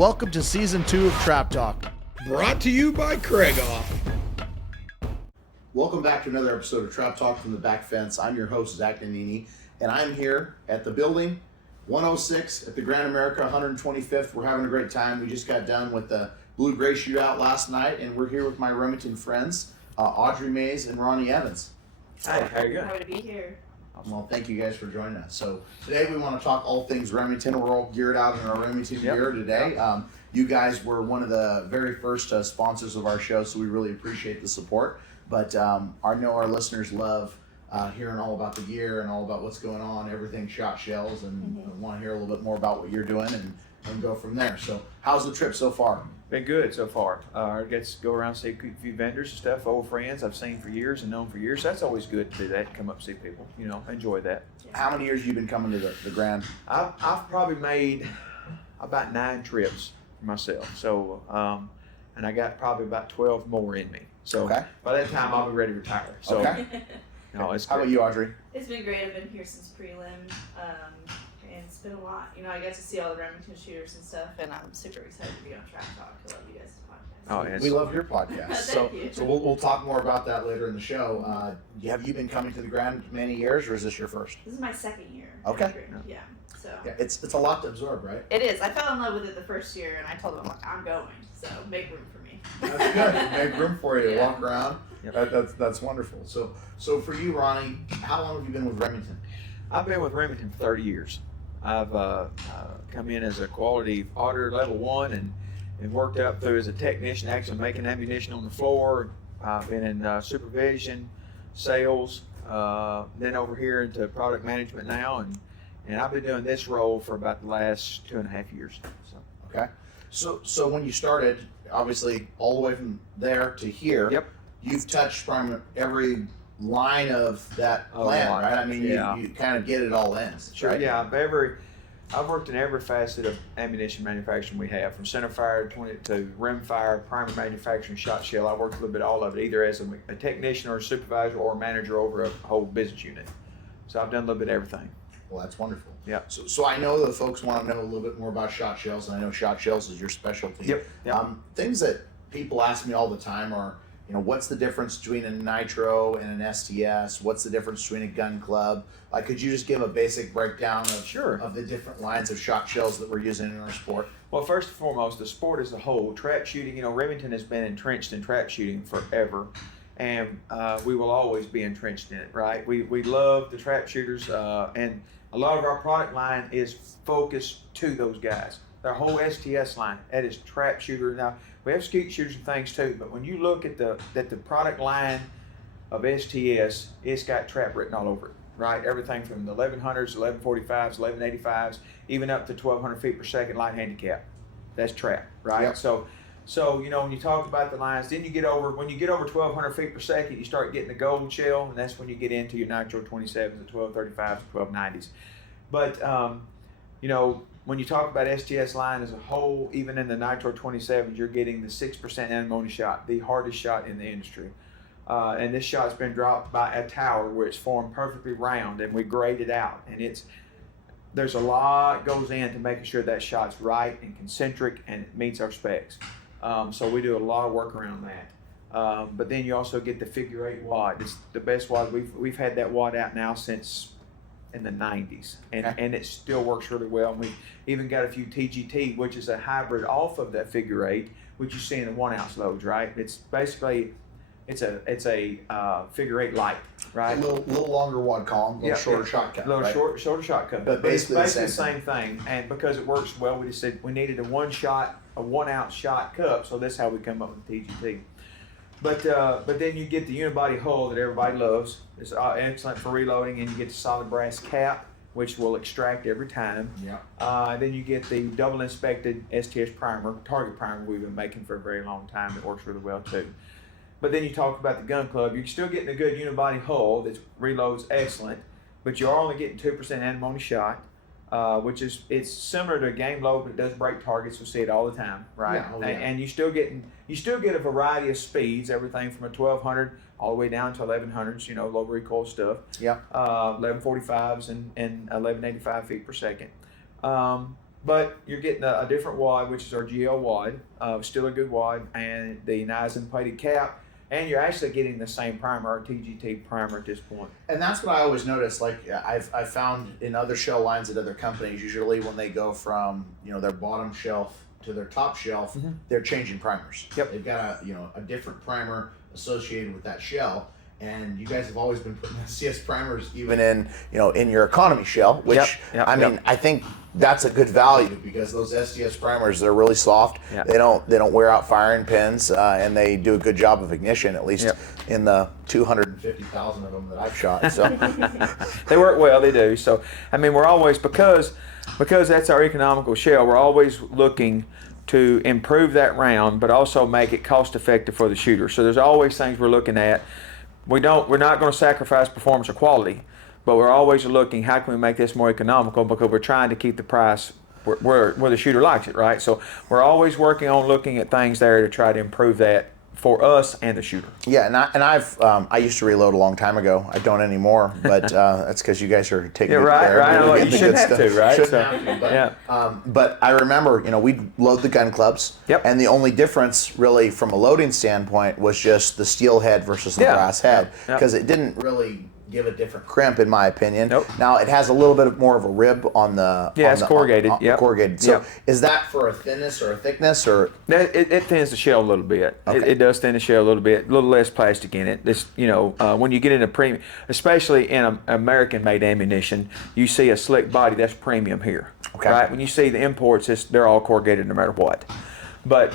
Welcome to Season 2 of Trap Talk. Brought to you by Craigoff. Welcome back to another episode of Trap Talk from the Back Fence. I'm your host, Zach Nannini, and I'm here at the building, 106 at the Grand America 125th. We're having a great time. We just got done with the Blue-Gray Shootout last night, and we're here with my Remington friends, Audrey Mays and Ronnie Evans. Hi, how are you Happy to be here. Well, thank you guys for joining us. So today we want to talk all things Remington. We're all geared out in our Remington gear today. You guys were one of the very first sponsors of our show, so we really appreciate the support. But I know our listeners love hearing all about the gear and all about what's going on, everything Shotshells, and want to hear a little bit more about what you're doing and go from there. So how's the trip so far? Been good so far. I get to go around, see a few vendors and stuff, old friends I've seen for years and known for years. That's always good to do that, come up and see people. You know, enjoy that. How many years have you been coming to the Grand? I've probably made about 9 trips myself. So, and I got probably about 12 more in me. So by that time I'll be ready to retire. So, no, it's How about you, Audrey? It's been great. I've been here since prelim, and it's been a lot. You know, I get to see all the Remington shooters and stuff, and I'm super excited to be on Trap Talk. I love you guys' podcast. Oh, yes. We love your podcast. Thank you. So we'll talk more about that later in the show. Have you been coming to the Grand many years, or is this your first? This is my second year. Okay. Yeah. So. Yeah, it's a lot to absorb, right? It is. I fell in love with it the first year, and I told them I'm going. So make room for me. That's good. Make room for you to Yeah. walk around. Yep. That's wonderful. So for you, Ronnie, how long have you been with Remington? I've been with Remington for 30 years. I've come in as a quality auditor level 1 and worked up through as a technician, actually making ammunition on the floor. I've been in supervision, sales, then over here into product management now, and I've been doing this role for about the last 2.5 years. Okay. So when you started, obviously all the way from there to here, you've touched from every line of that plant, right? I mean, you kind of get it all in. Sure. Right? Yeah. I've worked in every facet of ammunition manufacturing we have, from center fire to rim fire, primer manufacturing, shot shell. I worked a little bit of all of it, either as a technician or a supervisor or a manager over a whole business unit. So I've done a little bit of everything. Well, that's wonderful. Yeah. So I know that folks want to know a little bit more about shot shells, and I know shot shells is your specialty. Yep. Things that people ask me all the time are, what's the difference between a nitro and an STS? What's the difference between a gun club? Could you just give a basic breakdown of the different lines of shot shells that we're using in our sport? Well, first and foremost, the sport as a whole, trap shooting, Remington has been entrenched in trap shooting forever, and we will always be entrenched in it, right? We love the trap shooters, and a lot of our product line is focused to those guys. Our whole STS line, that is trap shooter. Now, we have skeet shooters and things too, but when you look at the product line of STS, it's got trap written all over it, right? Everything from the 1100s, 1145s, 1185s, even up to 1200 feet per second light handicap. That's trap, right? Yep. So when you talk about the lines, then when you get over 1200 feet per second, you start getting the gold shell, and that's when you get into your nitro 27s, the 1235s, the 1290s. But when you talk about STS line as a whole, even in the nitro 27s, you're getting the 6% antimony shot, the hardest shot in the industry. And this shot's been dropped by a tower where it's formed perfectly round, and we grade it out. And there's a lot goes into making sure that shot's right and concentric and it meets our specs. So we do a lot of work around that. But then you also get the figure 8 wad. It's the best wad. We've had that wad out now since in the 90s, and it still works really well. And we even got a few TGT, which is a hybrid off of that figure 8, which you see in the 1 ounce loads, right? It's basically it's a figure 8 light, right? A little longer wad column, a little shorter shot cut. Shorter shot cut. But basically the same thing. And because it works well, we just said we needed a 1 ounce shot cup, so that's how we come up with the TGT. But then you get the unibody hull that everybody loves. It's excellent for reloading, and you get the solid brass cap, which will extract every time. Yeah. Then you get the double inspected STS primer, target primer we've been making for a very long time. It works really well too. But then you talk about the gun club. You're still getting a good unibody hull that reloads excellent, but you're only getting 2% antimony shot, which it's similar to a game load, but it does break targets. We see it all the time, right? Yeah, And you still get a variety of speeds, everything from a 1200 all the way down to 1100s, low recoil stuff. Yeah. 1145s and 1185 feet per second. but you're getting a different wad, which is our GL wad, still a good wad, and the niacin plated cap, and you're actually getting the same primer, our TGT primer at this point. And that's what I always notice. Like I've found in other shell lines at other companies, usually when they go from their bottom shelf to their top shelf, they're changing primers. Yep. They've got a different primer associated with that shell. And you guys have always been putting STS primers even in your economy shell, which I mean I think that's a good value because those STS primers, they're really soft. Yep. They don't wear out firing pins, and they do a good job of ignition, at least in the 250,000 of them that I've shot. So they work well. They do. So I mean, we're always because that's our economical shell. We're always looking to improve that round, but also make it cost effective for the shooter. So there's always things we're looking at. We're not going to sacrifice performance or quality, but we're always looking how can we make this more economical because we're trying to keep the price where the shooter likes it, right? So we're always working on looking at things there to try to improve that for us and the shooter. Yeah, and I used to reload a long time ago. I don't anymore, but that's because you guys are taking good care. Right. You shouldn't have to, right? Shouldn't have to, but, but I remember, we'd load the gun clubs, and the only difference really from a loading standpoint was just the steel head versus the brass head, because it didn't really give a different crimp, in my opinion. Now it has a little bit more of a rib on the it's corrugated. Corrugated. So is that for a thinness or a thickness or? It thins the shell a little bit. Okay. It does thin the shell a little bit. A little less plastic in it. This when you get into premium, especially in American-made ammunition, you see a slick body. That's premium here. Okay. Right. When you see the imports, they're all corrugated no matter what. But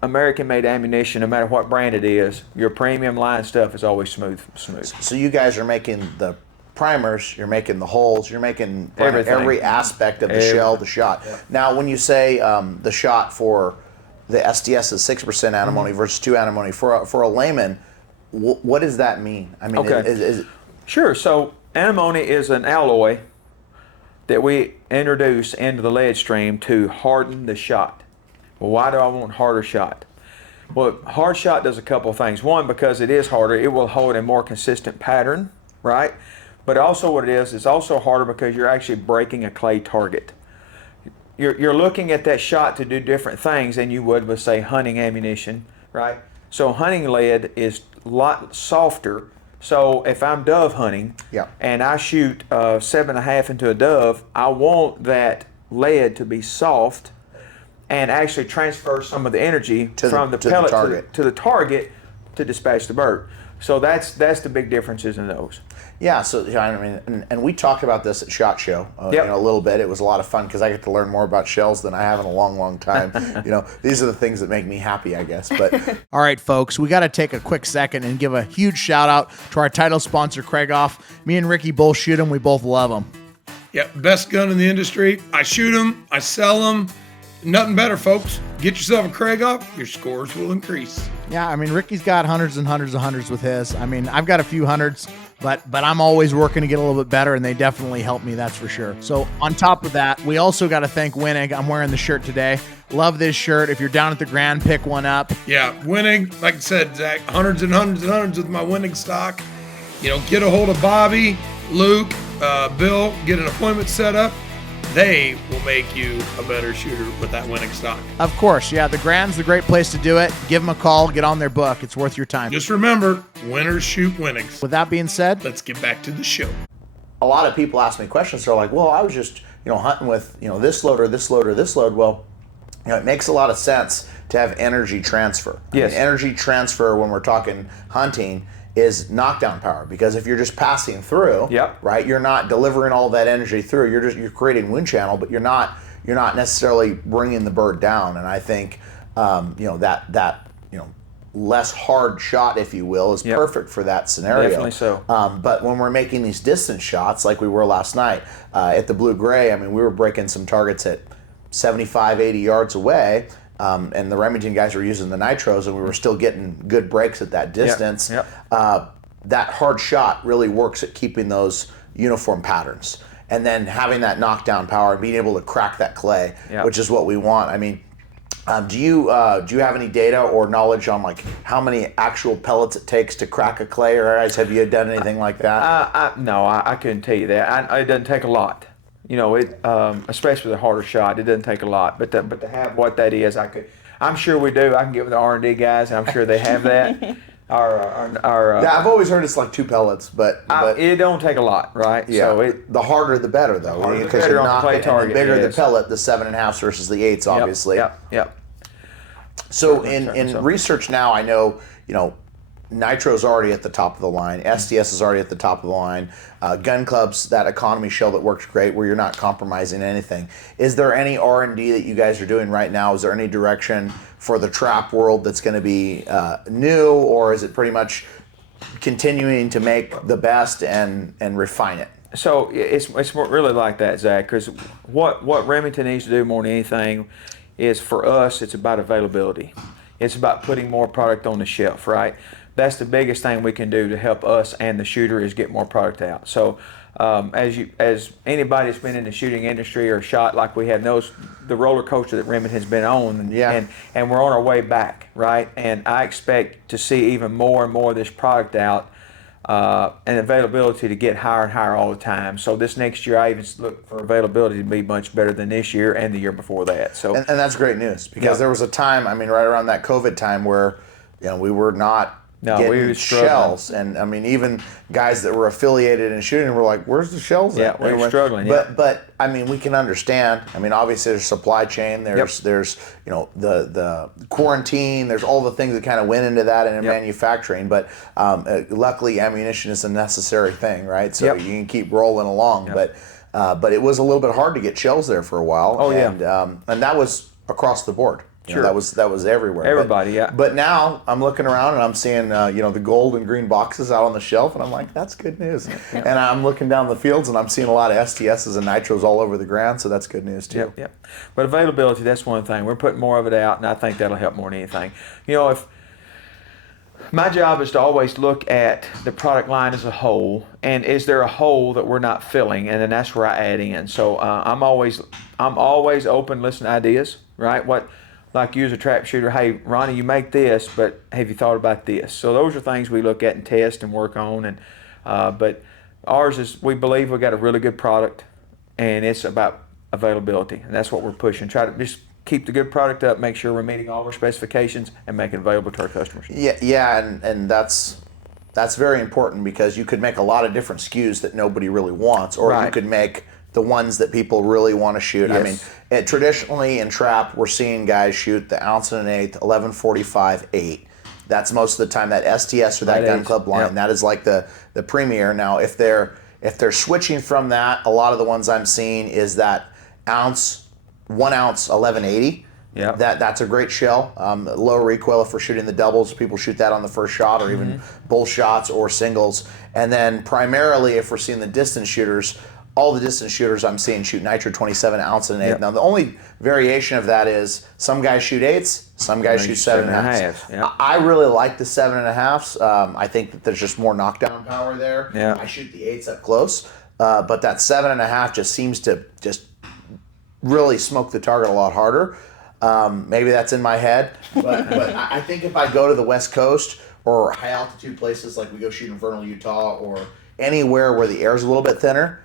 American-made ammunition, no matter what brand it is, your premium line stuff is always smooth. So you guys are making the primers, you're making the holes, you're making everything. Every aspect of the shell, the shot. Now, when you say the shot for the SDS is 6% antimony versus 2 antimony, for a layman, what does that mean? I mean, is sure. So antimony is an alloy that we introduce into the lead stream to harden the shot. Well, why do I want harder shot? Well, hard shot does a couple of things. One, because it is harder, it will hold a more consistent pattern, right? But also what it is, it's also harder because you're actually breaking a clay target. You're looking at that shot to do different things than you would with, say, hunting ammunition, right? So hunting lead is a lot softer. So if I'm dove hunting and I shoot 7.5 into a dove, I want that lead to be soft and actually transfer some of the energy from the pellet to the target to dispatch the bird. So that's the big differences in those. Yeah, so I mean, and we talked about this at Shotshell, a little bit. It was a lot of fun because I get to learn more about shells than I have in a long, long time. These are the things that make me happy, I guess. But all right, folks, we got to take a quick second and give a huge shout out to our title sponsor, Craigoff. Me and Ricky both shoot them. We both love them. Yep, best gun in the industry. I shoot them. I sell them. Nothing better, folks. Get yourself a Craigoff. Your scores will increase. Yeah, I mean, Ricky's got hundreds and hundreds of hundreds with his. I mean, I've got a few hundreds, but I'm always working to get a little bit better, and they definitely help me, that's for sure. So on top of that, we also got to thank Winnig. I'm wearing the shirt today. Love this shirt. If you're down at the Grand, pick one up. Yeah, Winnig, like I said, Zach, hundreds and hundreds and hundreds with my Winnig stock. Get a hold of Bobby, Luke, Bill, get an appointment set up. They will make you a better shooter with that Winnig stock. Of course, yeah. The Grand's the great place to do it. Give them a call. Get on their book. It's worth your time. Just remember, winners shoot Winnigs. With that being said, let's get back to the show. A lot of people ask me questions. They're like, well, I was just, hunting with, this load or this load or this load. Well, it makes a lot of sense to have energy transfer. Yes. I mean, energy transfer when we're talking hunting is knockdown power, because if you're just passing through, right, you're not delivering all that energy through. You're creating wind channel, but you're not necessarily bringing the bird down. And I think that less hard shot, if you will, is perfect for that scenario. Definitely so. But when we're making these distance shots, like we were last night at the Blue Gray, I mean, we were breaking some targets at 75, 80 yards away. And the Remington guys were using the nitros, and we were still getting good breaks at that distance. That hard shot really works at keeping those uniform patterns, and then having that knockdown power and being able to crack that clay, which is what we want. I mean, do you have any data or knowledge on like how many actual pellets it takes to crack a clay, or have you done anything like that? No, I couldn't tell you that. It doesn't take a lot. You know, especially the harder shot, it doesn't take a lot. But to have what that is, I'm sure we do. I can get with the R&D guys, and I'm sure they have that. Yeah, I've always heard it's like 2 pellets, but it don't take a lot, right? yeah, So the harder the better, though. harder the Because better you're on the knocking, clay and target, the bigger the yes. pellet, the 7.5 versus the 8s, obviously. Yep. So Certainly in so. research now, I know, Nitro's already at the top of the line. STS is already at the top of the line. Gun Club's that economy shell that works great, where you're not compromising anything. Is there any R&D that you guys are doing right now? Is there any direction for the trap world that's going to be new, or is it pretty much continuing to make the best and refine it? So it's really like that, Zach, because what Remington needs to do more than anything is, for us, it's about availability. It's about putting more product on the shelf, right? That's the biggest thing we can do to help us and the shooter, is get more product out. So as anybody that's been in the shooting industry or shot like we have knows, the roller coaster that Remington's been on, and we're on our way back, right? And I expect to see even more and more of this product out, and availability to get higher and higher all the time. So this next year, I even look for availability to be much better than this year and the year before that. So and that's great news, because there was a time, right around that COVID time, where we were not getting we were struggling. shells, and even guys that were affiliated in shooting were like, "Where's the shells at?" we were struggling. But we can understand. Obviously there's supply chain. There's the quarantine. There's all the things that kind of went into that in manufacturing. But luckily, ammunition is a necessary thing, right? So you can keep rolling along. But it was a little bit hard to get shells there for a while. Oh, and that was across the board. Sure. That was everywhere. Everybody, But now I'm looking around and I'm seeing the gold and green boxes out on the shelf, and I'm like, that's good news. And I'm looking down the fields and I'm seeing a lot of STSs and Nitros all over the ground, so that's good news too. Yep. But availability, that's one thing. We're putting more of it out, and I think that'll help more than anything. If my job is to always look at the product line as a whole, and is there a hole that we're not filling, and then that's where I add in. So I'm always open, listen to ideas, right? Like you as a trap shooter, hey, Ronnie, you make this, but have you thought about this? So those are things we look at and test and work on. And but ours is, we believe we got a really good product, and it's about availability, and that's what we're pushing. Try to just keep the good product up, make sure we're meeting all our specifications, and make it available to our customers. Yeah, and that's very important, because you could make a lot of different SKUs that nobody really wants, or you could make the ones that people really want to shoot. Yes. Traditionally in trap, we're seeing guys shoot the 1 1/8 1145 8. That's most of the time that STS or that Gun Club line. Yep. That is like the premier. Now, if they're switching from that, a lot of the ones I'm seeing is that 1 ounce 1180. Yeah, That's a great shell. Low recoil if we're shooting the doubles. People shoot that on the first shot, or even both shots or singles. And then primarily, if we're seeing the distance shooters, all the distance shooters I'm seeing shoot Nitro 27 ounce and 8. Yep. Now, the only variation of that is some guys shoot 8s, some guys shoot 7.5s. Yep. I really like the 7.5s. I think that there's just more knockdown power there. Yeah. I shoot the 8s up close, but that 7.5 just seems to just really smoke the target a lot harder. Maybe that's in my head, but I think if I go to the West Coast or high altitude places like we go shoot in Vernal, Utah, or anywhere where the air is a little bit thinner,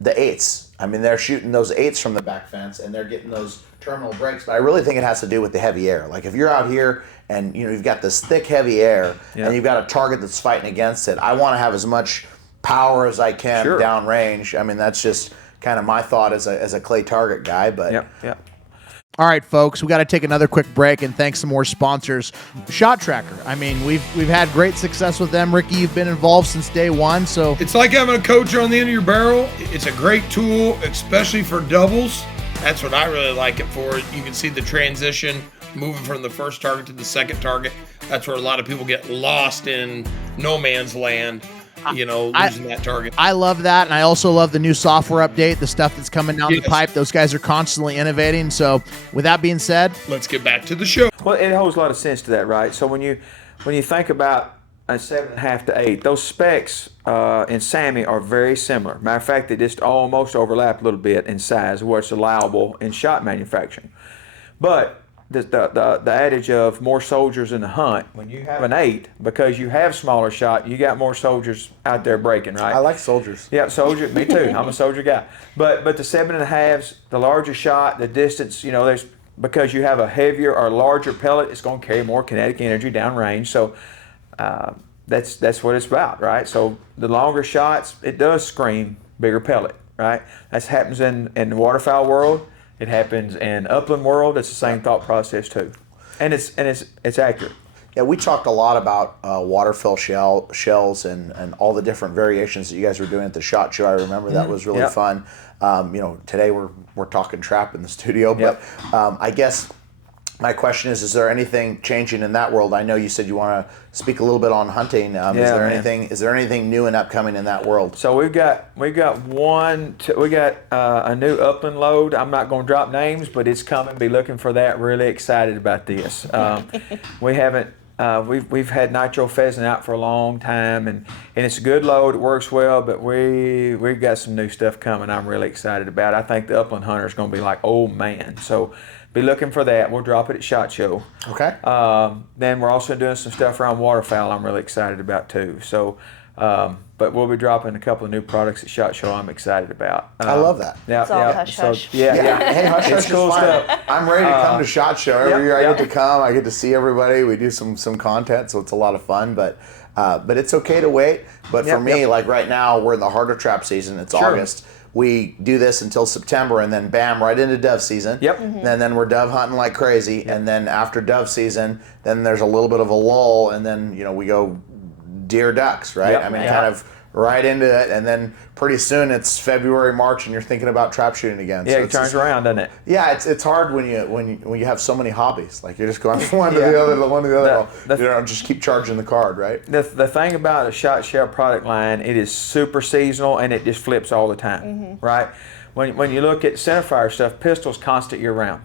the 8s. They're shooting those 8s from the back fence, and they're getting those terminal breaks. But I really think it has to do with the heavy air. Like, if you're out here and you've got this thick, heavy air, and you've got a target that's fighting against it, I want to have as much power as I can downrange. That's just kind of my thought as a clay target guy. But Yep. All right, folks, we got to take another quick break and thank some more sponsors. Shot Tracker. We've had great success with them. Ricky, you've been involved since day one, so It's like having a coach on the end of your barrel. It's a great tool, especially for doubles. That's what I really like it for. You can see the transition moving from the first target to the second target. That's where a lot of people get lost in no man's land, losing that target. I love that, and I also love the new software update, the stuff that's coming down the pipe. Those guys are constantly innovating. So with that being said, let's get back to the show. Well, it holds a lot of sense to that, right? So when you think about a 7.5 to 8, those specs in SAMI are very similar. Matter of fact, they just almost overlap a little bit in size, what's allowable in shot manufacturing. But the adage of more soldiers in the hunt. When you have an 8, because you have smaller shot, you got more soldiers out there breaking, right? I like soldiers. Yeah, soldier. Me too. I'm a soldier guy. But the 7.5s, the larger shot, the distance. There's because you have a heavier or larger pellet, it's going to carry more kinetic energy downrange. So that's what it's about, right? So the longer shots, it does scream bigger pellet, right? That happens in the waterfowl world. It happens in upland world. It's the same thought process too, and it's accurate. Yeah, we talked a lot about waterfowl shells and all the different variations that you guys were doing at the SHOT Show. I remember that was really fun. Today we're talking trap in the studio, but I guess my question is there anything changing in that world? I know you said you want to speak a little bit on hunting. Is there anything new and upcoming in that world? So we got a new upland load. I'm not going to drop names, but it's coming. Be looking for that. Really excited about this. We haven't. We've had nitro pheasant out for a long time, and it's a good load. It works well, but we've got some new stuff coming. I'm really excited about. I think the upland hunter is going to be like, oh man. So be looking for that. We'll drop it at SHOT Show. Okay. Then we're also doing some stuff around waterfowl. I'm really excited about too. So, but we'll be dropping a couple of new products at SHOT Show. I'm excited about. I love that. Yeah, It's all hush hush. Hey, hush hush is cool fine. stuff. I'm ready to come to SHOT Show every year. I yep. get to come. I get to see everybody. We do some content, so it's a lot of fun. But it's okay to wait. But for me, like right now, we're in the heart of trap season. It's August. We do this until September, and then bam, right into dove season. Yep. Mm-hmm. And then we're dove hunting like crazy. Yep. And then after dove season, then there's a little bit of a lull, and then we go deer ducks, right? Yep. I mean, kind of right into it, and then pretty soon it's February, March, and you're thinking about trap shooting again. Yeah, so it turns around, doesn't it? Yeah, it's hard when you have so many hobbies. Like you're just going from one to the other, one to the other. Just keep charging the card, right? The thing about a Shotshell product line, it is super seasonal and it just flips all the time, right? When you look at centerfire stuff, pistols constant year round.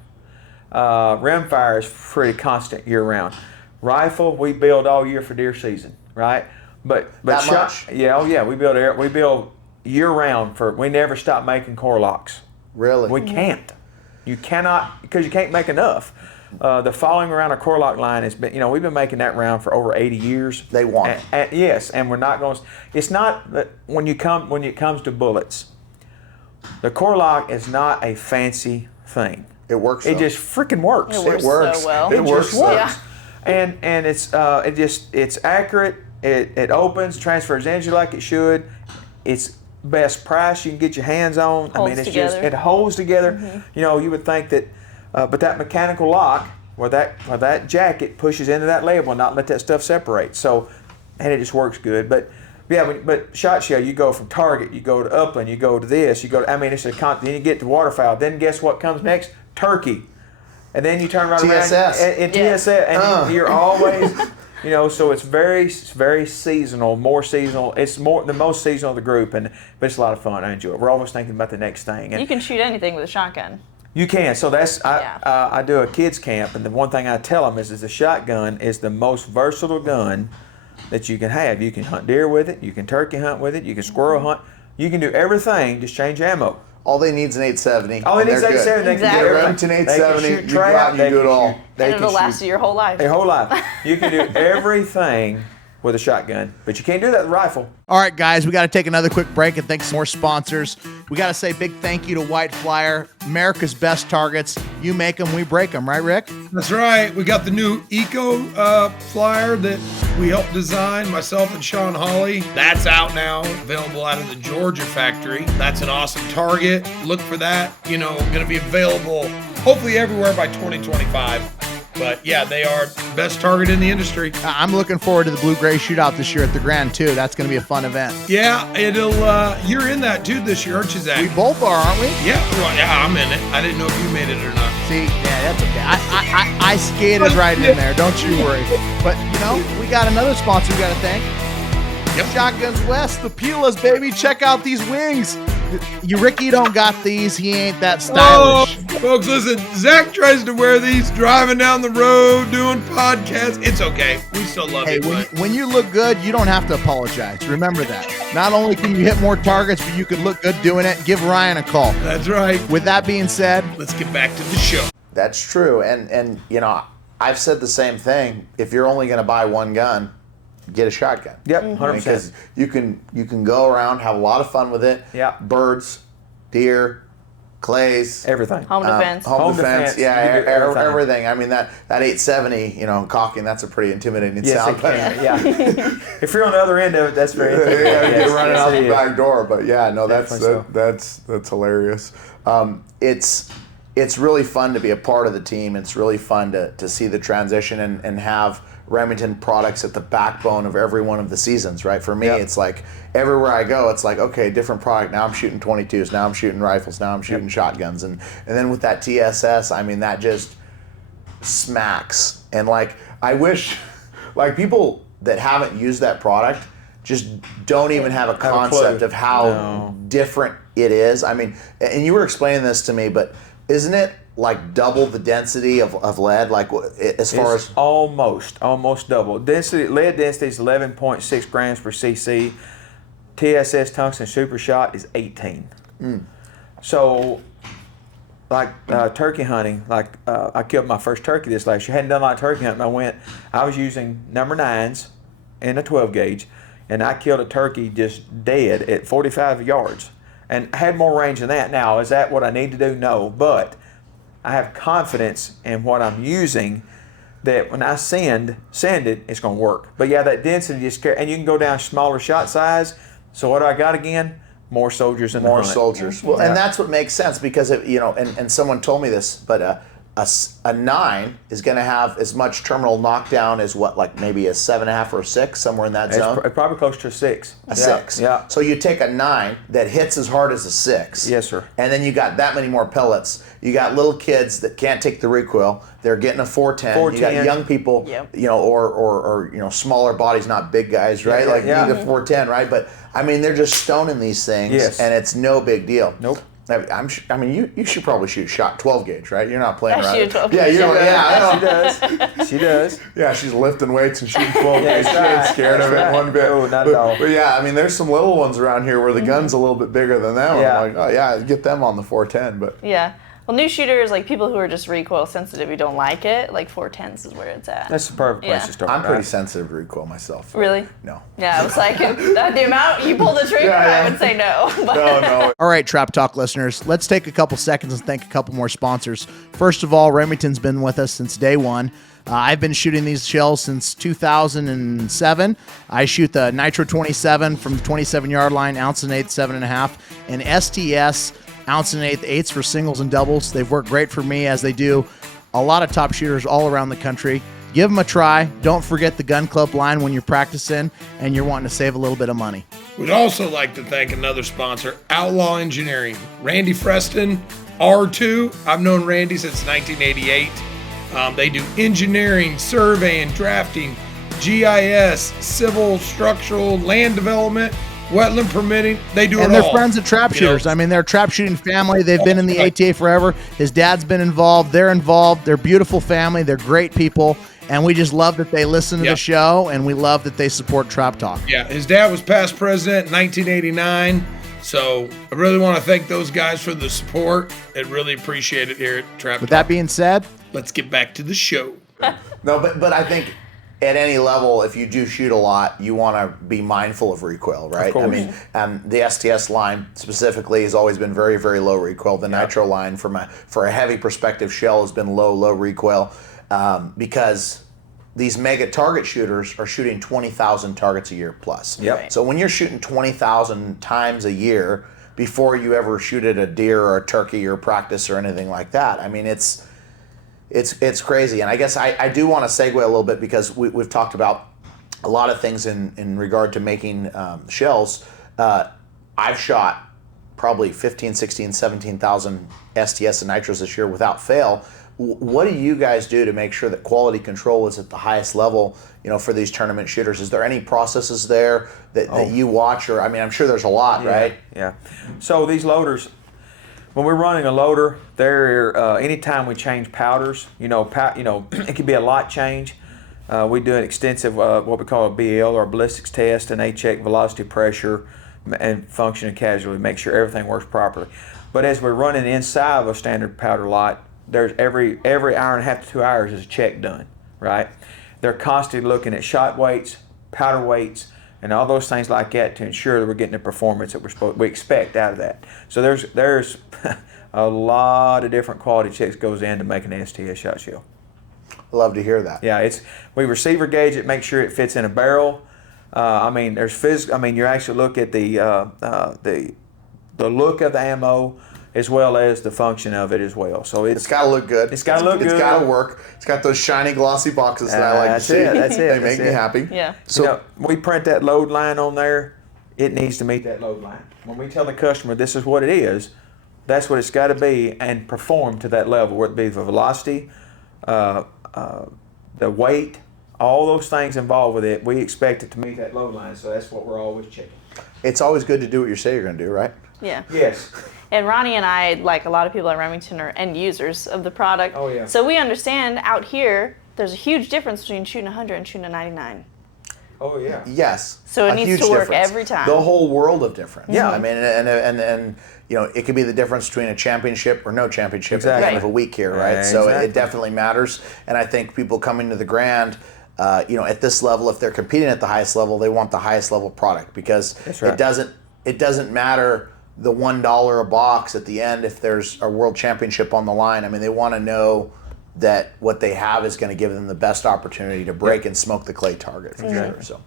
Rimfire is pretty constant year round. Rifle, we build all year for deer season, right? But that shot, much? Yeah, we build year round we never stop making core locks. Really? We can't. You cannot, because you can't make enough. The following around a core lock line has been, we've been making that round for over 80 years. They want it. Yes, and we're not going to, it's not that when it comes to bullets, the core lock is not a fancy thing. It works. It just freaking works. It works so well. It works. Yeah. And it's it's accurate. It opens, transfers energy like it should. It's best price you can get your hands on. It holds together. You would think that, but that mechanical lock where that jacket pushes into that label and not let that stuff separate. So, and it just works good. But yeah, but Shotshell, you go from target, you go to upland, you go to this, you go. Then you get to waterfowl. Then guess what comes next? Turkey. And then you turn right TSS. around and TSS, and you're always. So it's very seasonal, more seasonal. It's the most seasonal of the group, but it's a lot of fun. I enjoy it. We're always thinking about the next thing. And you can shoot anything with a shotgun. You can. So I do a kids camp, and the one thing I tell them is the shotgun is the most versatile gun that you can have. You can hunt deer with it. You can turkey hunt with it. You can squirrel hunt. You can do everything. Just change ammo. All they need is an 870. All they need is 870. They can do Remington 870. You go out and you do it all. And it'll last you your whole life. Your whole life. You can do everything with a shotgun, but you can't do that with a rifle. All right, guys, we got to take another quick break and thank some more sponsors. We got to say big thank you to White Flyer, America's best targets. You make them, we break them, right, Rick? That's right. We got the new Eco flyer that we helped design, myself and Sean Hawley. That's out now, available out of the Georgia factory. That's an awesome target. Look for that. Going to be available hopefully everywhere by 2025. But yeah, they are best target in the industry. I'm looking forward to the Blue-Gray Shootout this year at the Grand, too. That's going to be a fun event. Yeah, you're in that too this year, aren't you, Zach? We both are, aren't we? Yeah, I'm in it. I didn't know if you made it or not. See, yeah, that's okay. I skated right in there. Don't you worry. But, we got another sponsor we got to thank. Yep. Shotguns West, the Pilas, baby. Check out these wings. Ricky don't got these. He ain't that stylish. Folks, listen. Zach tries to wear these driving down the road, doing podcasts. It's okay. We still love it. When you look good, you don't have to apologize. Remember that. Not only can you hit more targets, but you can look good doing it. Give Ryan a call. That's right. With that being said, let's get back to the show. That's true, and you know, I've said the same thing. If you're only going to buy one gun, get a shotgun. Yep, 100%. Because you can go around, have a lot of fun with it. Yeah. Birds, deer, clays, Everything. Home defense. home defense. Yeah, You can do everything. everything. I mean that 870, you know, cocking. That's a pretty intimidating Yes, sound. it can. Yeah. If you're on the other end of it, that's very intimidating. Yeah, Yes, you're running yes, out it the is. back door. But yeah, no, Definitely that's hilarious. It's really fun to be a part of the team. It's really fun to see the transition and have Remington products at the backbone of every one of the seasons, right? For me, Yep. it's like everywhere I go, it's like, okay, different product. Now I'm shooting 22s. Now I'm shooting rifles. Now I'm shooting shotguns. And then with that TSS, I mean, that just smacks. And like, I wish, like, people that haven't used that product just don't even have a concept of how different it is. I mean, and you were explaining this to me, but isn't it like double the density of lead, like as far It's as almost double. Lead density is 11.6 grams per cc. TSS tungsten super shot is 18. So, like turkey hunting, like I killed my first turkey this last year. Hadn't done a lot of turkey hunting. I was using number 9s in a 12 gauge, and I killed a turkey just dead at 45 yards, and had more range than that. Now, is that what I need to do? No, but I have confidence in what I'm using that when I send it, it's going to work. But yeah, that density is scary. And you can go down smaller shot size. So what do I got again? More soldiers in the more hunt. soldiers. Well, and that's what makes sense because, you know, and someone told me this, but a 9 is going to have as much terminal knockdown as what, like maybe a 7.5 or a 6, somewhere in that zone? Probably close to a 6. A 6. Yeah. So you take a 9 that hits as hard as a 6. Yes, sir. And then you got that many more pellets. You got little kids that can't take the recoil. They're getting a 410. You got young people, you know, or you know, smaller bodies, not big guys, right? Like need a 410, right? But I mean, they're just stoning these things, and it's no big deal. Nope. I mean, you should probably shoot 12 gauge, right? You're not playing I around. shoot 12 Yeah, gauge. you know, yeah, She does. She does. yeah, she's lifting weights and shooting 12 gauge. She ain't scared of it That's right. one bit. No, not at all. But yeah, I mean, there's some little ones around here where the gun's a little bit bigger than them. Yeah. I'm like, oh yeah, get them on the 410. But Yeah. Well, new shooters, like people who are just recoil sensitive, who don't like it, like 410s is where it's at. That's the perfect place Yeah. to start. I'm pretty right? sensitive to recoil myself. Really? No. Yeah, I was like, the amount you pull the trigger, Yeah. I would say no. But No. All right, Trap Talk listeners, let's take a couple seconds and thank a couple more sponsors. First of all, Remington's been with us since day one. I've been shooting these shells since 2007. I shoot the Nitro 27 from the 27-yard line, ounce and eighth, 7.5, and STS ounce and eighth, 8s for singles and doubles. They've worked great for me, as they do a lot of top shooters all around the country. Give them a try. Don't forget the gun club line when you're practicing and you're wanting to save a little bit of money. We'd also like to thank another sponsor, Outlaw Engineering. Randy Freston, R2. I've known Randy since 1988. They do engineering, surveying, drafting, GIS, civil, structural, land development, wetland permitting. They do it all. And they're friends of trap You know? shooters. I mean, they're a trap shooting family. They've been in the ATA forever. His dad's been involved. They're involved. They're a beautiful family. They're great people. And we just love that they listen to the show, and we love that they support Trap Talk. Yeah, his dad was past president in 1989. So I really want to thank those guys for the support. I really appreciate it here at Trap With Talk. that being said, Let's get back to the show. No, but I think at any level, if you do shoot a lot, you want to be mindful of recoil, right? Of course. I mean, the STS line specifically has always been very, very low recoil. The Nitro line for a heavy perspective shell has been low recoil because these mega target shooters are shooting 20,000 targets a year plus. Yep. So when you're shooting 20,000 times a year before you ever shoot at a deer or a turkey or practice or anything like that, I mean, it's crazy. And I guess I do want to segue a little bit because we've talked about a lot of things in regard to making shells. I've shot probably 15, 16, 17,000 STS and Nitros this year without fail. What do you guys do to make sure that quality control is at the highest level, you know, for these tournament shooters? Is there any processes there that you watch? Or, I mean, I'm sure there's a lot, right? Yeah. So these loaders, when we're running a loader, anytime we change powders, it could be a lot change. We do an extensive what we call a BL or a ballistics test, and they check velocity, pressure, and function and casualty, make sure everything works properly. But as we're running inside of a standard powder lot, there's every hour and a half to 2 hours is a check done, right? They're constantly looking at shot weights, powder weights, and all those things like that to ensure that we're getting the performance that we expect out of that. So there's a lot of different quality checks goes into making an STS shot shell. Love to hear that. Yeah, we receiver gauge it, make sure it fits in a barrel. There's physical. You actually look at the look of the ammo as well as the function of it as well. So it's got to look good. It's got to look good. It's got to work. It's got those shiny, glossy boxes that I like to see. That's it. They make me happy. Yeah. So we print that load line on there. It needs to meet that load line. When we tell the customer this is what it is, that's what it's got to be and perform to that level, whether it be the velocity, the weight, all those things involved with it. We expect it to meet that load line, so that's what we're always checking. it's always good to do what you say you're going to do, right? Yeah. Yes. And Ronnie and I, like a lot of people at Remington, are end users of the product. Oh, yeah. So we understand out here, there's a huge difference between shooting 100 and shooting a 99. Oh, yeah. Yes. So it a needs huge to work difference. every time. The whole world of difference. Yeah. I mean, and you know, it could be the difference between a championship or no championship Exactly. at the end of a week here, right? Yeah, So exactly. it definitely matters. And I think people coming to the Grand, you know, at this level, if they're competing at the highest level, they want the highest level product because That's right. it doesn't matter the $1 a box at the end if there's a world championship on the line. I mean, they want to know that what they have is going to give them the best opportunity to break and smoke the clay target for sure.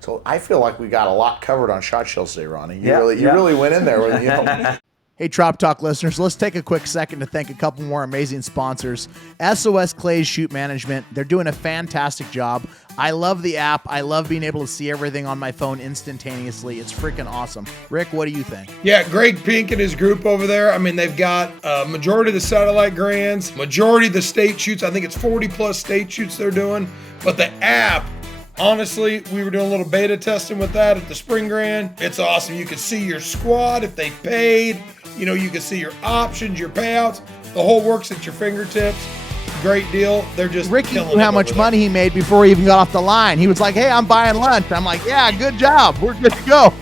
So I feel like we got a lot covered on shot shells today, Ronnie. You really went in there with, you know. Hey, Trop Talk listeners, let's take a quick second to thank a couple more amazing sponsors. SOS Clays Shoot Management. They're doing a fantastic job. I love the app. I love being able to see everything on my phone instantaneously. It's freaking awesome. Rick, what do you think? Yeah, Greg Pink and his group over there. I mean, they've got majority of the satellite grands, majority of the state shoots. I think it's 40 plus state shoots they're doing. But the app, honestly, we were doing a little beta testing with that at the Spring Grand. It's awesome. You can see your squad if they paid. You know, you can see your options, your payouts. The whole works at your fingertips. Great deal. They're just Ricky killing knew how it much over there. money he made before he even got off the line. He was like, hey, I'm buying lunch. I'm like, yeah, good job. We're good to go.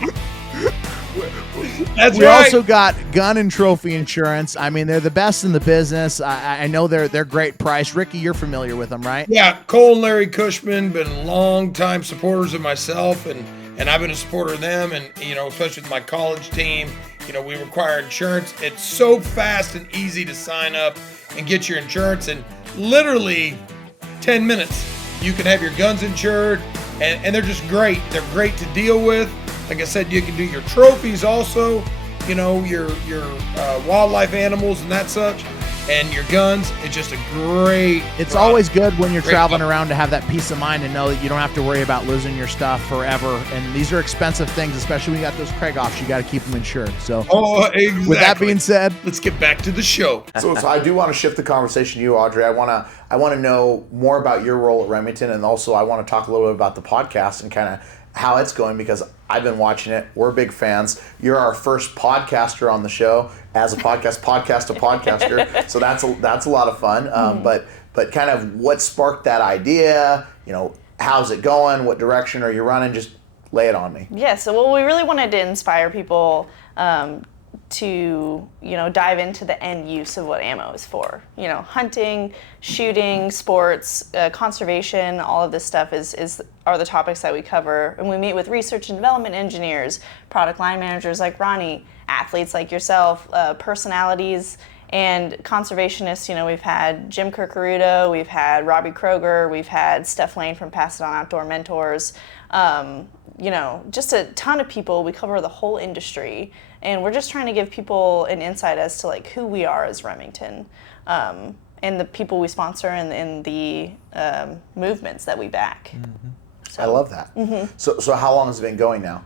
That's We right. also got gun and trophy insurance. I mean, they're the best in the business. I know they're great price. Ricky, you're familiar with them, right? Yeah, Cole and Larry Cushman been long-time supporters of myself, and I've been a supporter of them, and, you know, especially with my college team. You know, we require insurance. It's so fast and easy to sign up and get your insurance in literally 10 minutes. You can have your guns insured, and they're just great. They're great to deal with. Like I said, you can do your trophies also, you know, your wildlife animals and that such, and your guns. It's just a great It's product. always good when you're Great traveling product. around to have that peace of mind and know that you don't have to worry about losing your stuff forever. And these are expensive things, especially when you got those Craig offs. You got to keep them insured. So Oh, exactly. with that being said, let's get back to the show. So I do want to shift the conversation to you, Audrey. I want to know more about your role at Remington, and also I want to talk a little bit about the podcast and kind of how it's going, because I've been watching it. We're big fans. You're our first podcaster on the show as a podcaster. So that's a lot of fun. But kind of what sparked that idea? You know, how's it going? What direction are you running? Just lay it on me. Yeah, so well, we really wanted to inspire people to, you know, dive into the end use of what ammo is for. You know, hunting, shooting, sports, conservation, all of this stuff are the topics that we cover. And we meet with research and development engineers, product line managers like Ronnie, athletes like yourself, personalities, and conservationists. You know, we've had Jim Kirkarudo, we've had Robbie Kroger, we've had Steph Lane from Pass It On Outdoor Mentors. You know, just a ton of people. We cover the whole industry, and we're just trying to give people an insight as to like who we are as Remington, and the people we sponsor and the movements that we back. So, I love that. So how long has it been going now?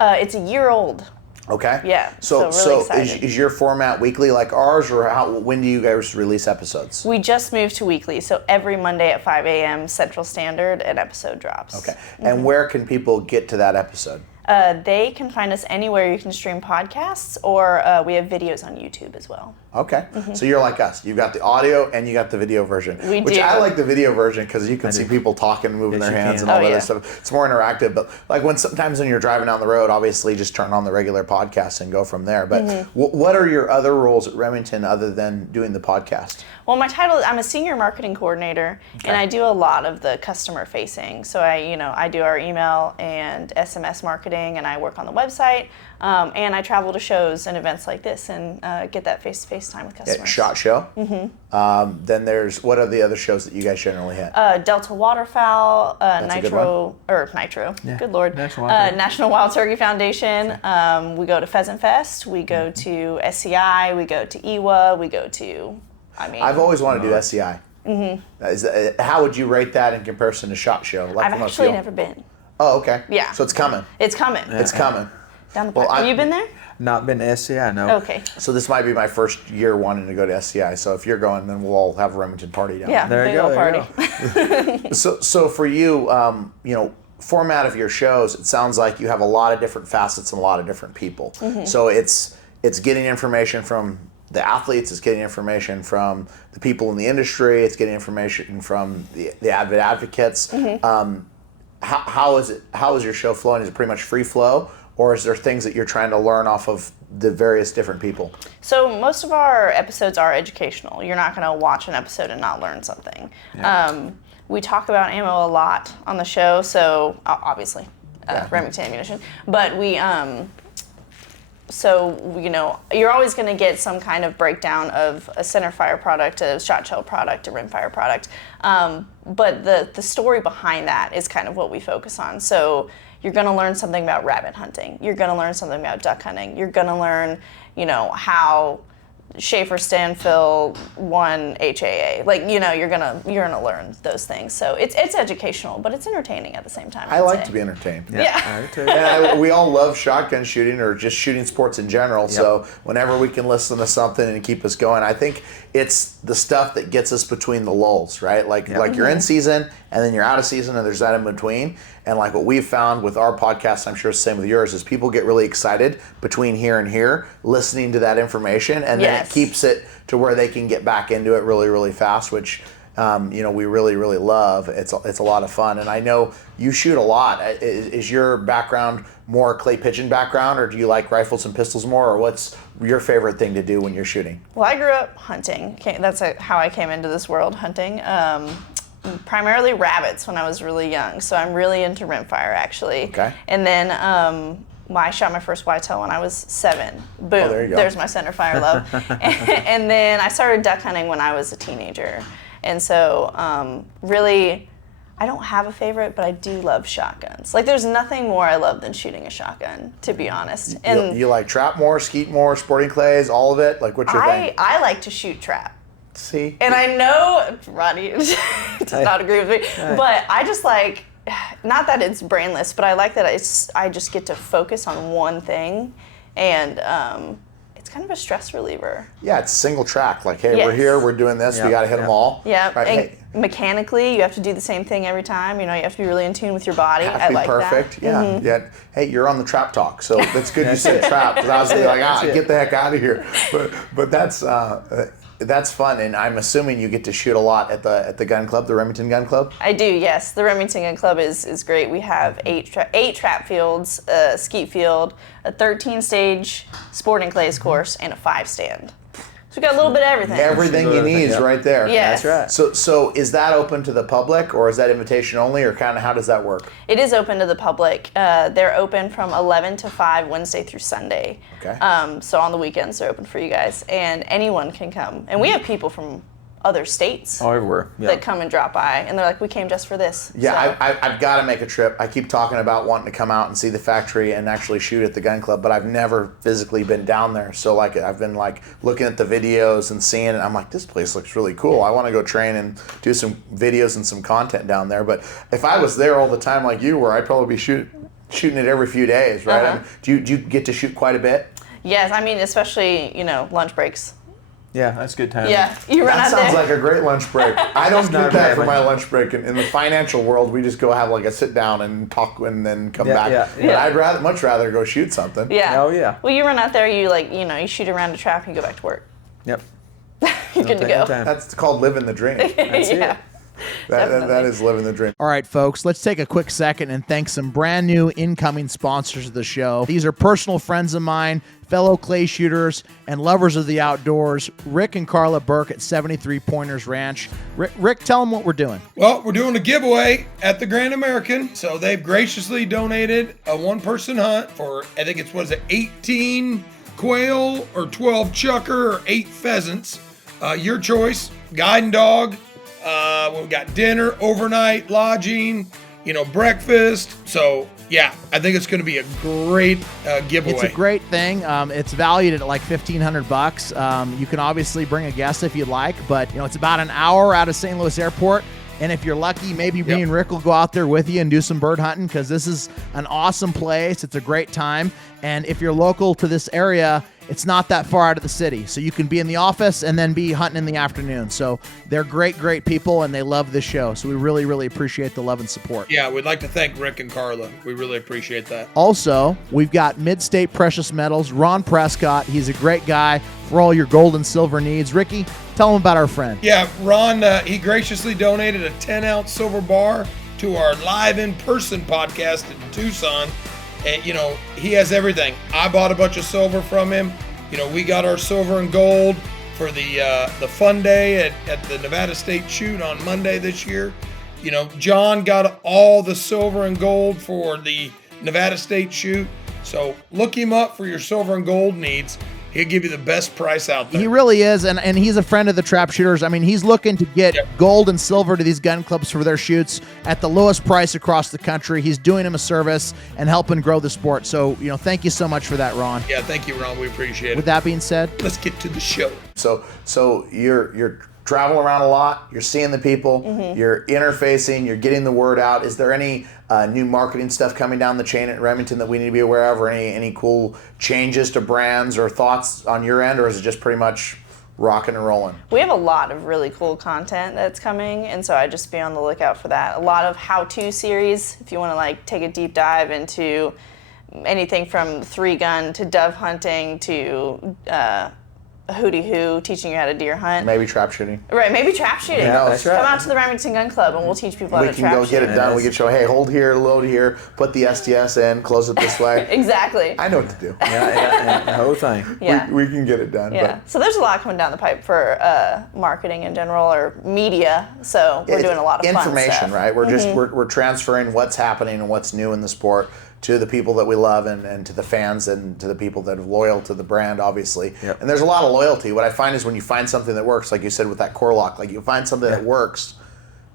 it's a year old. Okay. Yeah, So so really excited. is your format weekly like ours, or when do you guys release episodes? We just moved to weekly, so every Monday at 5 a.m. Central Standard, an episode drops. Okay. And where can people get to that episode? They can find us anywhere you can stream podcasts, or we have videos on YouTube as well. Okay, so you're like us. You've got the audio and you got the video version. Which do. I like the video version because you can see people talking and moving Yes, their you hands can. and all Oh, that yeah. other stuff. It's more interactive, but like sometimes when you're driving down the road, obviously just turn on the regular podcast and go from there. But what are your other roles at Remington other than doing the podcast? Well, my title is I'm a senior marketing coordinator, and I do a lot of the customer facing. So I do our email and SMS marketing, and I work on the website, and I travel to shows and events like this and get that face-to-face time with At customers. Shotshell. Then there's, what are the other shows that you guys generally hit? Delta Waterfowl, a good Nitro. Good Lord. National Wild Turkey Foundation. We go to Pheasant Fest. We go to SCI. We go to EWA. We go to, I've always wanted to do SCI. How would you rate that in comparison to Shotshell? I've actually never been. Oh, okay. Yeah. So it's coming. It's coming. It's coming. Down the park. Have you been there? Not been to SCI, no. Okay. So this might be my first year wanting to go to SCI. So if you're going, then we'll all have a Remington party down Yeah, There you big go, old there you party. So for you, format of your shows, it sounds like you have a lot of different facets and a lot of different people. So it's getting information from the athletes, it's getting information from the people in the industry, it's getting information from the avid advocates. How is your show flowing? Is it pretty much free flow, or is there things that you're trying to learn off of the various different people? So most of our episodes are educational. You're not going to watch an episode and not learn something. Yeah. We talk about ammo a lot on the show, so obviously Remington ammunition. But you're always going to get some kind of breakdown of a centerfire product, a shotshell product, a rimfire product. But the story behind that is kind of what we focus on. So you're going to learn something about rabbit hunting. You're going to learn something about duck hunting. You're going to learn, how Schaefer Stanfill won HAA. You're gonna learn those things. So it's educational, but it's entertaining at the same time. I like to be entertained. Yeah. And we all love shotgun shooting or just shooting sports in general. So whenever we can listen to something and keep us going, I think it's the stuff that gets us between the lulls, right? Like you're in season and then you're out of season and there's that in between. And like what we've found with our podcast, I'm sure it's the same with yours, is people get really excited between here and here, listening to that information, and then it keeps it to where they can get back into it really, really fast, which we really, really love. It's a lot of fun. And I know you shoot a lot. Is your background more clay pigeon background, or do you like rifles and pistols more, or what's your favorite thing to do when you're shooting? Well, I grew up hunting. That's how I came into this world, hunting. Primarily rabbits when I was really young, so I'm really into rimfire actually. Okay. And then I shot my first whitetail when I was 7. Boom. There you go. There's my centerfire love. And then I started duck hunting when I was a teenager. And so really, I don't have a favorite, but I do love shotguns. There's nothing more I love than shooting a shotgun, to be honest. And you like trap more, skeet more, sporting clays, all of it? What's your thing? I like to shoot trap. See? And I know Ronnie does not agree with me, but I just like, not that it's brainless, but I like that I just get to focus on one thing, and it's kind of a stress reliever. Yeah, it's single track. We're here, we're doing this, we got to hit them all. Yeah, right? and mechanically, you have to do the same thing every time. You have to be really in tune with your body. Have to I be like perfect. that. Yeah, yeah. Hey, you're on the trap talk, so that's good you said trap, because I was get the heck out of here. But that's fun, and I'm assuming you get to shoot a lot at the gun club, the Remington Gun Club. I do, yes. The Remington Gun Club is great. We have 8 trap fields, a skeet field, a 13-stage sporting clays course, and a 5-stand. So we got a little bit of everything. Everything you need is right there. Yeah, that's right. So is that open to the public, or is that invitation only, or kind of how does that work? It is open to the public. They're open from 11 to 5 Wednesday through Sunday. Okay. So on the weekends they're open for you guys, and anyone can come. And we have people from other states everywhere. that come and drop by, and they're like, we came just for this. Yeah, So, I've got to make a trip. I keep talking about wanting to come out and see the factory and actually shoot at the gun club, but I've never physically been down there. So I've been looking at the videos and seeing it. I'm like, this place looks really cool. I want to go train and do some videos and some content down there. But if I was there all the time like you were, I'd probably be shooting it every few days, right? Uh-huh. Do you get to shoot quite a bit? yes, especially lunch breaks. Yeah, that's good time. Yeah, you run That out sounds there. like a great lunch break. I don't not do that bad, for my man. lunch break. In the financial world, we just go have like a sit down and talk and then come Yeah, back. yeah, But yeah. I'd much rather go shoot something. Yeah. Oh, yeah. Well, you run out there, you shoot around a trap, and you go back to work. Yep. You're good to Take your go. time. That's called living the dream. That's it. Yeah. That Definitely. is living the dream. All right, folks, let's take a quick second and thank some brand new incoming sponsors of the show. These are personal friends of mine, fellow clay shooters, and lovers of the outdoors, Rick and Carla Burke at 73 Pointers Ranch. Rick, tell them what we're doing. Well, we're doing a giveaway at the Grand American. So they've graciously donated a one-person hunt for, I think it's, 18 quail or 12 chucker or 8 pheasants. Your choice, guide and dog. We've got dinner, overnight, lodging, breakfast. So, yeah, I think it's going to be a great giveaway. It's a great thing. It's valued at like $1,500. You can obviously bring a guest if you'd like, but it's about an hour out of St. Louis Airport. And if you're lucky, maybe me and Rick will go out there with you and do some bird hunting, because this is an awesome place. It's a great time. And if you're local to this area, it's not that far out of the city. So you can be in the office and then be hunting in the afternoon. So they're great, great people, and they love this show. So we really, really appreciate the love and support. Yeah, we'd like to thank Rick and Carla. We really appreciate that. Also, we've got Mid-State Precious Metals, Ron Prescott. He's a great guy for all your gold and silver needs. Ricky, tell him about our friend. Yeah, Ron, he graciously donated a 10-ounce silver bar to our live in-person podcast in Tucson. And, he has everything. I bought a bunch of silver from him. We got our silver and gold for the fun day at the Nevada State Shoot on Monday this year. John got all the silver and gold for the Nevada State Shoot. So look him up for your silver and gold needs. He'll give you the best price out there. He really is, and he's a friend of the trap shooters. I mean, he's looking to get gold and silver to these gun clubs for their shoots at the lowest price across the country. He's doing them a service and helping grow the sport. So, thank you so much for that, Ron. Yeah, thank you, Ron. We appreciate With it. that being said, Let's get to the show. So you're traveling around a lot. You're seeing the people. Mm-hmm. You're interfacing. You're getting the word out. Is there any new marketing stuff coming down the chain at Remington that we need to be aware of, or any cool changes to brands or thoughts on your end, or is it just pretty much rocking and rolling? We have a lot of really cool content that's coming, and so I'd just be on the lookout for that. A lot of how-to series, if you want to take a deep dive into anything from 3-gun to dove hunting to a hootie hoo, teaching you how to deer hunt. Maybe trap shooting. Right, maybe trap shooting. Yeah, that's right. Come out to the Remington Gun Club and we'll teach people how We to can trap go shoot. get it done. Yes. We can show, hey, hold here, load here, put the SDS in, close it this way. Exactly. I know what to do. Yeah, the whole thing. Yeah. We can get it done. Yeah. So there's a lot coming down the pipe for marketing in general, or media. So we're It's doing a lot of fun information, stuff. right? We're just we're transferring what's happening and what's new in the sport to the people that we love and to the fans and to the people that are loyal to the brand, obviously. Yep. And there's a lot of loyalty. What I find is when you find something that works, like you said with that core lock, like you find something that works,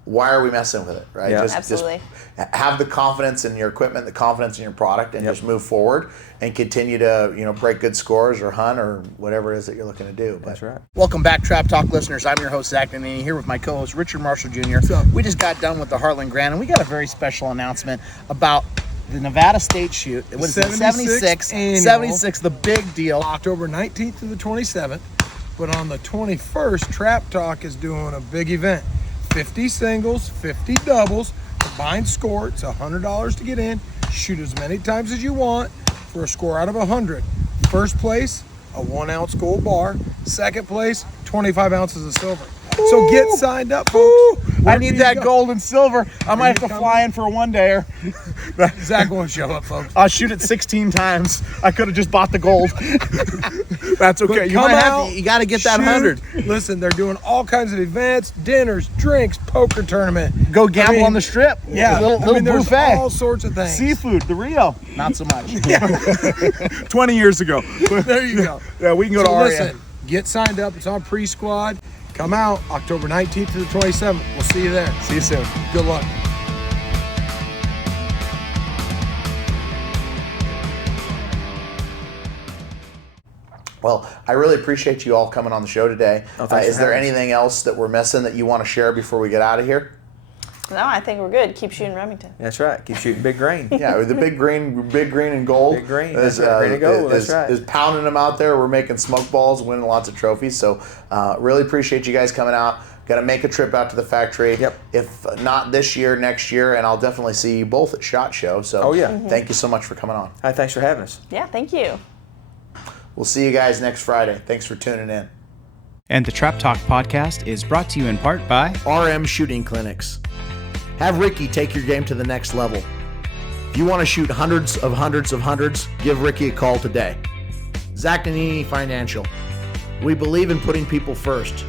why are we messing with it, right? Yeah. Absolutely. Just have the confidence in your equipment, the confidence in your product, and just move forward and continue to break good scores or hunt or whatever it is that you're looking to do. But That's right. welcome back, Trap Talk listeners. I'm your host, Zach Nannini, here with my co-host, Richard Marshall Jr. We just got done with the Heartland Grand, and we got a very special announcement about the Nevada State Shoot. What is it? 76 annual. 76, the big deal. October 19th to the 27th. But on the 21st, Trap Talk is doing a big event. 50 singles, 50 doubles, combined score. It's $100 to get in. Shoot as many times as you want for a score out of 100. First place, a 1-ounce gold bar. Second place, 25 ounces of silver. So get signed up, folks. I need that gold and silver. I might have to fly in for a one-dayer. Zach won't show up, folks. I'll shoot it 16 times. I could have just bought the gold. That's okay. But You come might out, have to, you got to get that shoot. 100. Listen, they're doing all kinds of events, dinners, drinks, poker tournament. Go gamble I mean, on the strip. Yeah, Little there's buffet. all sorts of things. Seafood, the Rio. Not so much. 20 years ago. There you go. Yeah, we can go So to Aria. listen, get signed up. It's on pre-squad. Come out October 19th to the 27th. We'll see you there. See you soon. Good luck. Well, I really appreciate you all coming on the show today. Oh, thanks Is for there having us. anything else that we're missing that you want to share before we get out of here? No, I think we're good. Keep shooting Remington. That's right. Keep shooting big green. Yeah, the big green and gold. Big green. Is, That's right. Green and gold. That's is, right. is pounding them out there. We're making smoke balls, winning lots of trophies. So really appreciate you guys coming out. Got to make a trip out to the factory. Yep. If not this year, next year, and I'll definitely see you both at SHOT Show. So Oh, yeah. Mhm. Thank you so much for coming on. Hi, thanks for having us. Yeah, thank you. We'll see you guys next Friday. Thanks for tuning in. And the Trap Talk podcast is brought to you in part by RM Shooting Clinics. Have Ricky take your game to the next level. If you want to shoot hundreds, give Ricky a call today. Zach and E95 Financial. We believe in putting people first.